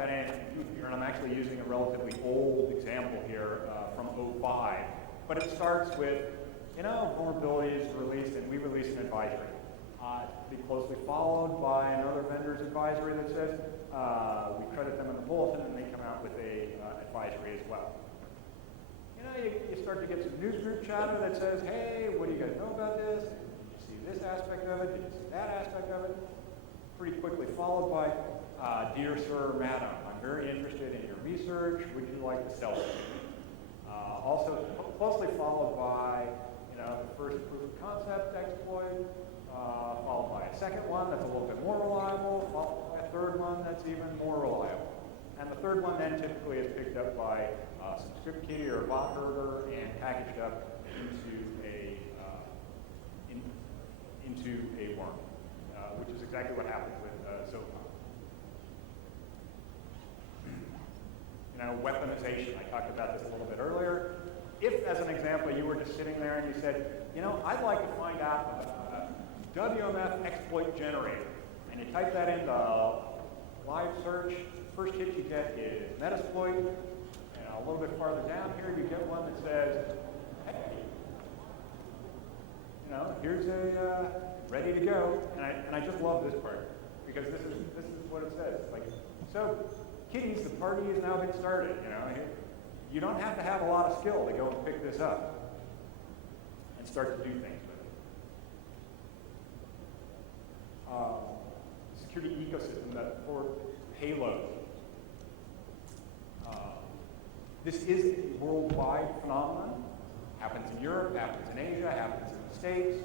about anything here, and I'm actually using a relatively old example here from '05, but it starts with, vulnerabilities released, and we release an advisory. It's pretty closely followed by another vendor's advisory that says we credit them in the bulletin, and they come out with a advisory as well. You start to get some news group chatter that says, hey, what do you guys know about this? Did you see this aspect of it? Did you see that aspect of it? Pretty quickly followed by, dear sir or madam, I'm very interested in your research. Would you like to sell it? Also closely followed by, the first proof of concept exploit, followed by a second one that's a little bit more reliable, followed by a third one that's even more reliable. And the third one then typically is picked up by some script kiddie or a bot herder and packaged up into a worm, which is exactly what happens with Zopa. Weaponization. I talked about this a little bit earlier. If, as an example, you were just sitting there and you said, I'd like to find out about a WMF exploit generator, and you type that into live search, first hit you get is Metasploit, and a little bit farther down here you get one that says, hey, here's a ready to go, and I just love this part because this is what it says. So kiddies, the party has now been started. You don't have to have a lot of skill to go and pick this up and start to do things with it. Security ecosystem for payload. This is a worldwide phenomenon. Happens in Europe, happens in Asia, happens in the States.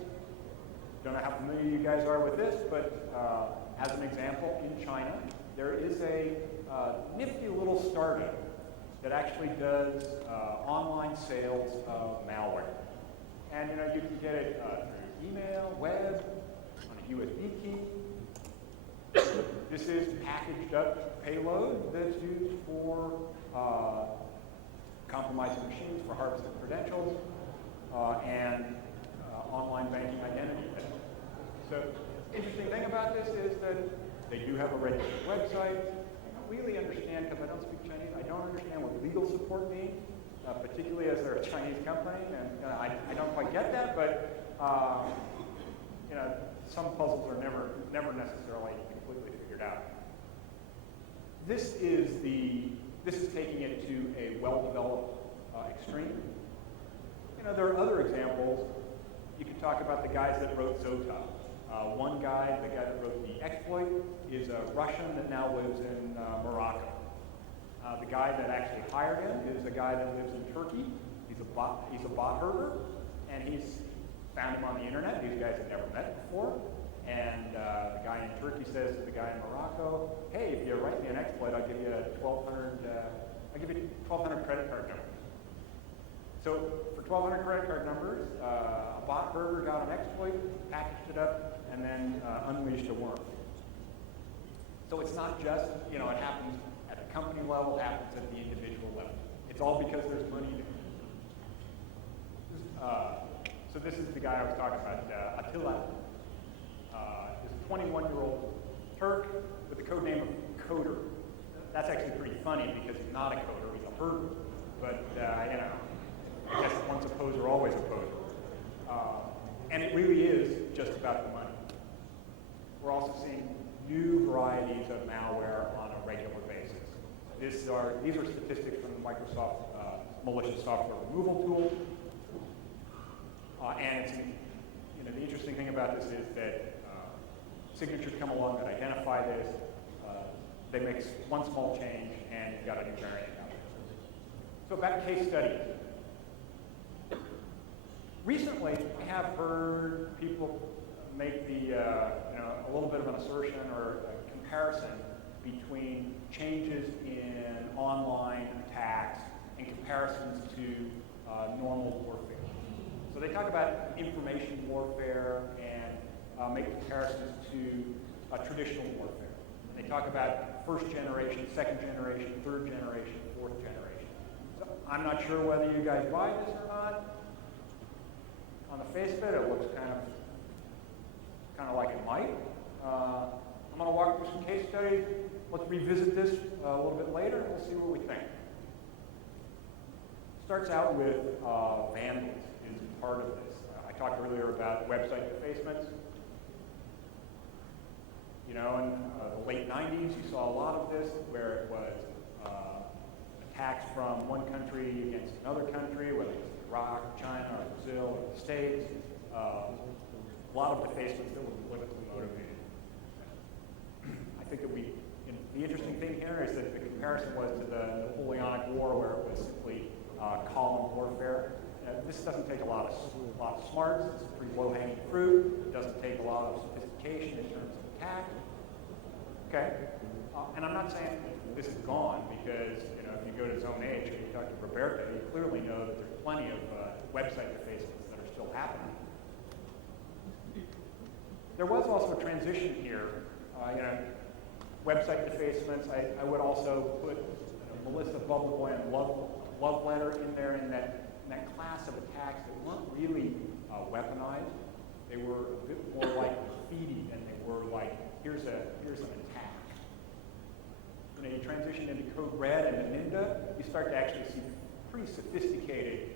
Don't know how familiar you guys are with this, but as an example, in China, there is a nifty little startup that actually does online sales of malware. And you can get it through email, web, on a USB key. This is packaged up payload that's used for compromising machines, for harvesting credentials, and online banking identity. So, interesting thing about this is that they do have a registered website. I don't really understand, because I don't speak Chinese, I don't understand what legal support means, particularly as they're a Chinese company, and I don't quite get that, but some puzzles are never necessarily completely figured out. This is taking it to a well-developed extreme. There are other examples. You could talk about the guys that wrote Zota. One guy, the guy that wrote the exploit, is a Russian that now lives in Morocco. The guy that actually hired him is a guy that lives in Turkey. He's a bot herder, and he's found him on the internet. These guys had never met before. And the guy in Turkey says to the guy in Morocco, hey, if you write me an exploit, I'll give you 1,200 credit card numbers. So for 1,200 credit card numbers, a bot herder got an exploit, packaged it up, and then unleashed a worm. So it's not just, it happens at the company level, it happens at the individual level. It's all because there's money to So this is the guy I was talking about, Attila. Is a 21-year-old Turk with the code name of Coder. That's actually pretty funny because he's not a coder, he's a herder. But, I guess once a poser, always a poser. And it really is just about the money. We're also seeing new varieties of malware on a regular basis. These are statistics from the Microsoft malicious software removal tool. And it's, the interesting thing about this is that signatures come along that identify this. They make one small change, and you've got a new variant out there. So about case studies. Recently, I have heard people make a little bit of an assertion or a comparison between changes in online attacks and comparisons to normal warfare. So they talk about information warfare and make comparisons to traditional warfare. And they talk about first generation, second generation, third generation, fourth generation. So I'm not sure whether you guys buy this or not. On the face of it, it looks kind of like it might. I'm going to walk through some case studies. Let's revisit this a little bit later, and we'll see what we think. Starts out with vandals is part of this. I talked earlier about website defacements. You know, in the late 90s, you saw a lot of this where it was attacks from one country against another country, whether it was Iraq, China, or Brazil, or the States. A lot of defacements that were politically motivated. I think that the interesting thing here is that the comparison was to the Napoleonic War, where it was simply column warfare. This doesn't take a lot of smarts. It's pretty low-hanging fruit. It doesn't take a lot of sophistication in terms of attack. Okay, and I'm not saying this is gone because if you go to Zone H and you talk to Roberto, you clearly know that there's plenty of website defacements that are still happening. There was also a transition here. Website defacements. I would also put Melissa Bubbleboy and Love Letter in there in that class of attacks that weren't really weaponized. They were a bit more like graffiti than they were like here's an attack. When you transition into Code Red and Ninja, you start to actually see pretty sophisticated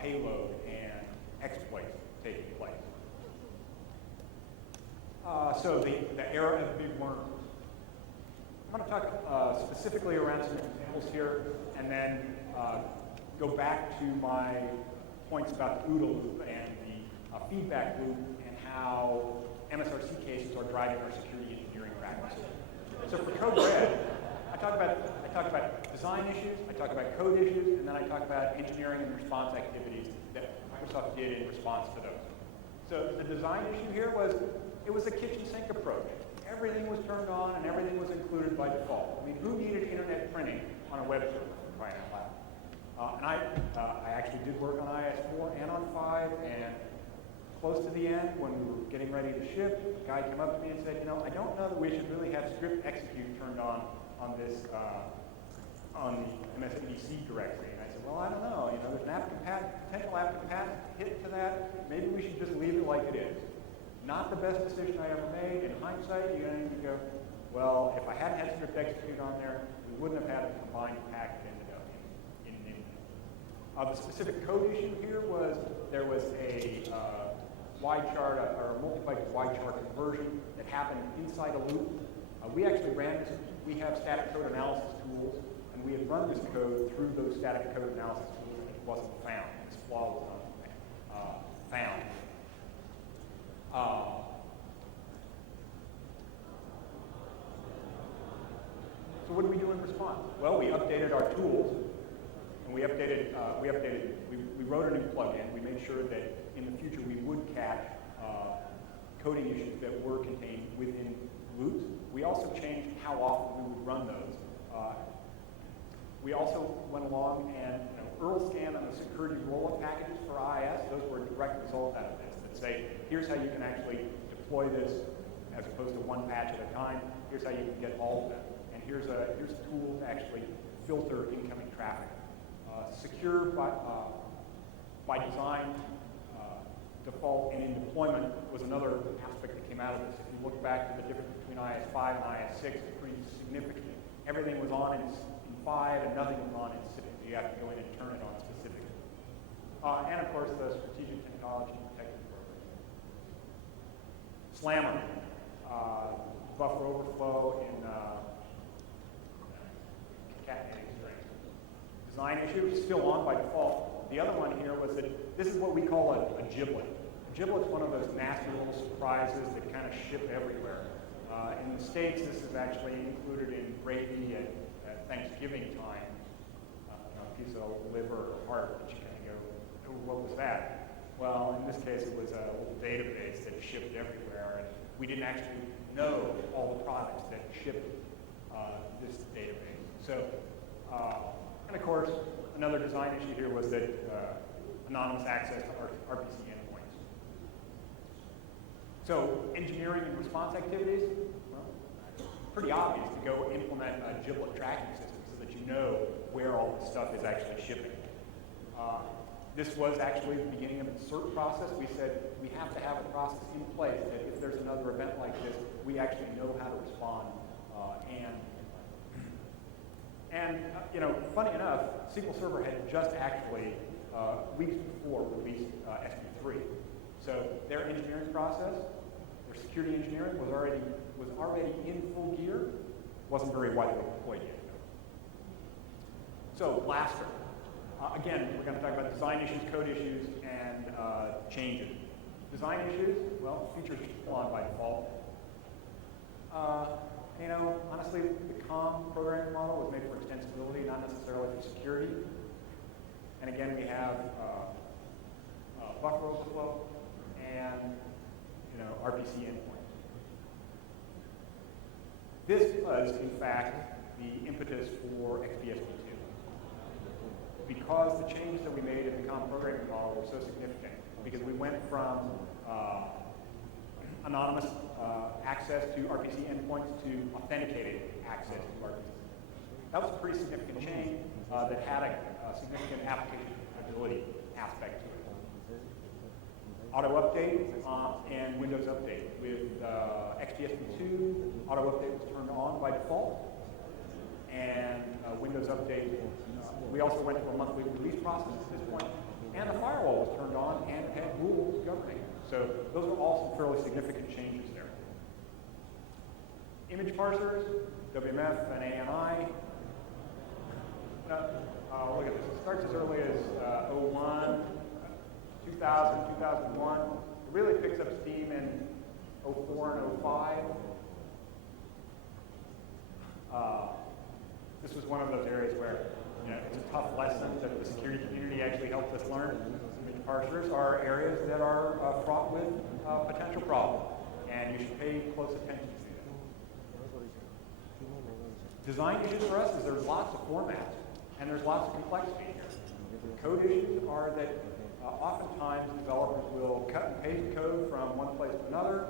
payload and exploits taking place. So the era of big worms. I'm going to talk specifically around some examples here, and then go back to my points about the OODA loop and the feedback loop and how MSRC cases are driving our security engineering practices. So for Code Red, I talk about design issues, I talk about code issues, and then I talk about engineering and response activities that Microsoft did in response to those. So the design issue here was, it was a kitchen sink approach. Everything was turned on and everything was included by default. I mean, who needed internet printing on a web server, crying out loud? And I actually did work on IS4 and on 5, and close to the end, when we were getting ready to ship, a guy came up to me and said, I don't know that we should really have script execute turned on this, on the MSPDC directory. And I said, well, I don't know. There's an potential app compat hit to that. Maybe we should just leave it like it is. Not the best decision I ever made. In hindsight, you're going to go, well, if I hadn't had script execute on there, we wouldn't have had a combined pack that ended up in Ninja. The specific code issue here was there was a wide chart or a multi-byte wide chart conversion that happened inside a loop. We actually ran this. We have static code analysis tools, and we had run this code through those static code analysis tools, and it wasn't found. This flaw was not found. So what did we do in response? Well, we updated our tools, and we wrote a new plugin. We made sure that in the future we would catch coding issues that were contained within loops. We also changed how often we would run those. We also went along and URL scan on the security rollup packages for IIS. Those were a direct result out of this that say, here's how you can actually deploy this as opposed to one patch at a time. Here's how you can get all of them. And here's a tool to actually filter incoming traffic. Secure by design, default, and in deployment was another aspect that came out of this. If you look back to the difference between IS5 and IS6, it's pretty significant. Everything was on in 5 and nothing was on in 6. You have to go in and turn it on specifically. And of course, the strategic technology protection program. Slammer, buffer overflow in concatenating strings. Design issue is still on by default. The other one here was that this is what we call a giblet. A giblet's one of those nasty little surprises that kind of ship everywhere. In the States, this is actually included in gravy at Thanksgiving time. A piece of liver or heart that you kind of go, oh, what was that? Well, in this case, it was a little database that shipped everywhere, and we didn't actually know all the products that shipped this database. So, and of course, another design issue here was that anonymous access to RPC endpoints. So, engineering and response activities, well, pretty obvious to go implement a giblet tracking system so that you know where all this stuff is actually shipping. This was actually the beginning of the cert process. We said we have to have a process in place that if there's another event like this, we actually know how to respond. Funny enough, SQL Server had just actually, weeks before, released SP3. So their engineering process, their security engineering was already in full gear. Wasn't very widely deployed yet. So Blaster. Again, we're going to talk about design issues, code issues, and changes. Design issues, well, features are still on by default. Honestly, the COM programming model was made for extensibility, not necessarily for security. And again, we have buffer overflow and RPC endpoint. This was, in fact, the impetus for XPSP2. Because the changes that we made in the COM programming model were so significant, because we went from anonymous access to RPC endpoints to authenticated access to RPC. That was a pretty significant change that had a significant application compatibility aspect to it. Auto update and Windows update. With XPSP2, auto update was turned on by default, and Windows update. We also went to a monthly release process at this point, and the firewall was turned on and had rules governing it. So those are all some fairly significant changes there. Image parsers, WMF and ANI. Look at this. It starts as early as 01, 2000, 2001. It really picks up steam in 04 and 05. This was one of those areas where it's a tough lesson that the security community actually helped us learn. Image parsers are areas that are fraught with potential problems, and you should pay close attention to them. Design issues for us is there's lots of formats, and there's lots of complexity here. Code issues are that oftentimes developers will cut and paste code from one place to another.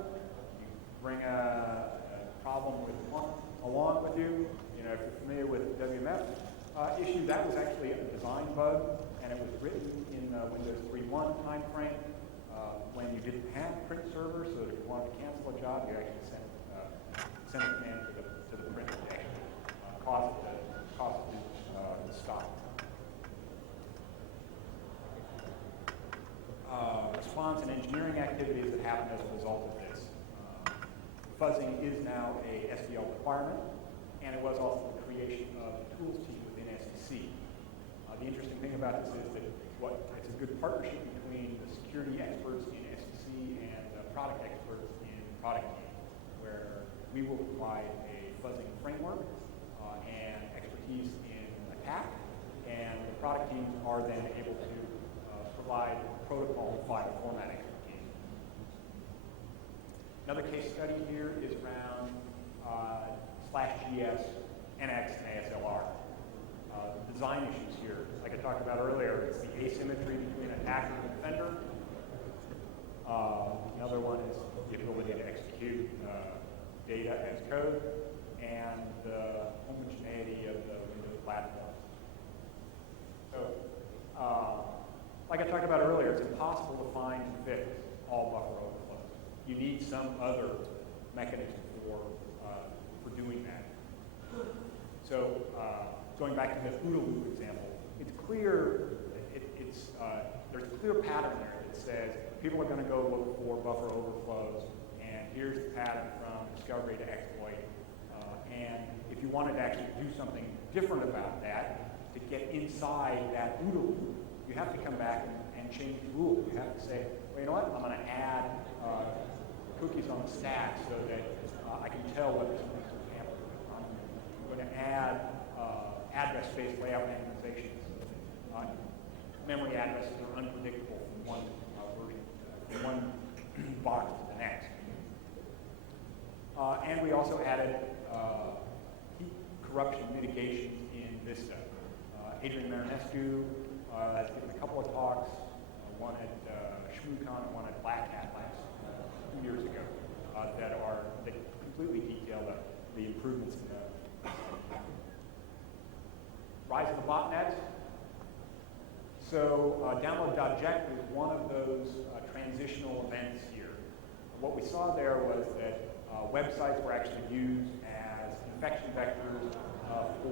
You bring a problem with one along with you. If you're familiar with WMF issue, that was actually a design bug, and it was written in Windows 3.1 timeframe when you didn't have print servers, so if you wanted to cancel a job, you actually sent a command to the print day. Caused it to stop. Response and engineering activities that happen as a result of this. Fuzzing is now a SDL requirement, and it was also the creation of the tools team within SEC. The interesting thing about this is that it's a good partnership between the security experts in SEC and the product experts in product team, where we will provide a fuzzing framework and expertise in attack, and the product teams are then able to provide protocol file format expertise. Another case study here is around /GS, NX, and ASLR. The design issues here, like I talked about earlier, it's the asymmetry between attacker and defender. Another one is the ability to execute data as code, and the homogeneity of the Windows platform. So, like I talked about earlier, it's impossible to find and fix all buffer overflows. You need some other mechanism for doing that. So, going back to the OODA loop example, it's clear, there's a clear pattern there that says people are going to go look for buffer overflows, and here's the pattern from discovery to exploit. And if you wanted to actually do something different about that, to get inside that OODA loop, you have to come back and change the rule. You have to say, well, you know what, I'm going to add cookies on the stack so that I can tell whether something's tampered with. I'm going to add address space layout randomizations. Memory addresses are unpredictable from one version, from one box to the next. And we also added heap corruption mitigation in Vista. Adrian Marinescu has given a couple of talks, one at ShmooCon and one at Black Hat Labs 2 years ago, that completely detail the improvements in the rise of the botnets. So download.ject is one of those transitional events here. What we saw there was that websites were actually used as infection vectors